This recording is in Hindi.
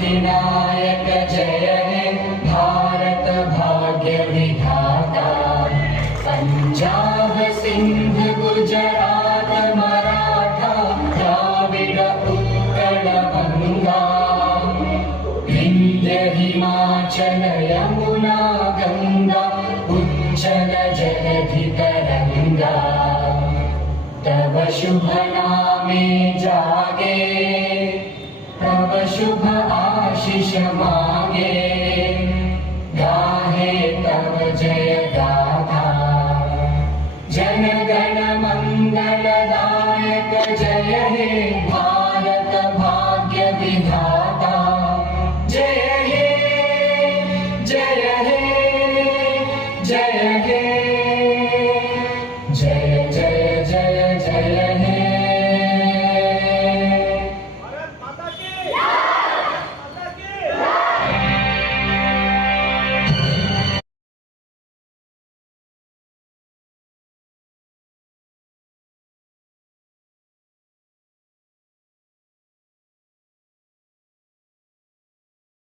अधिनायक जय हे भारत भाग्य विधाता। पंजाब सिंध गुजरात मराठा द्राविड उत्कल गंगा विंध्य हिमाचल यमुना गंगा उच्चल जलधि तरंगा। तव शुभ नामे जागे तव शुभ आशीष मांगे।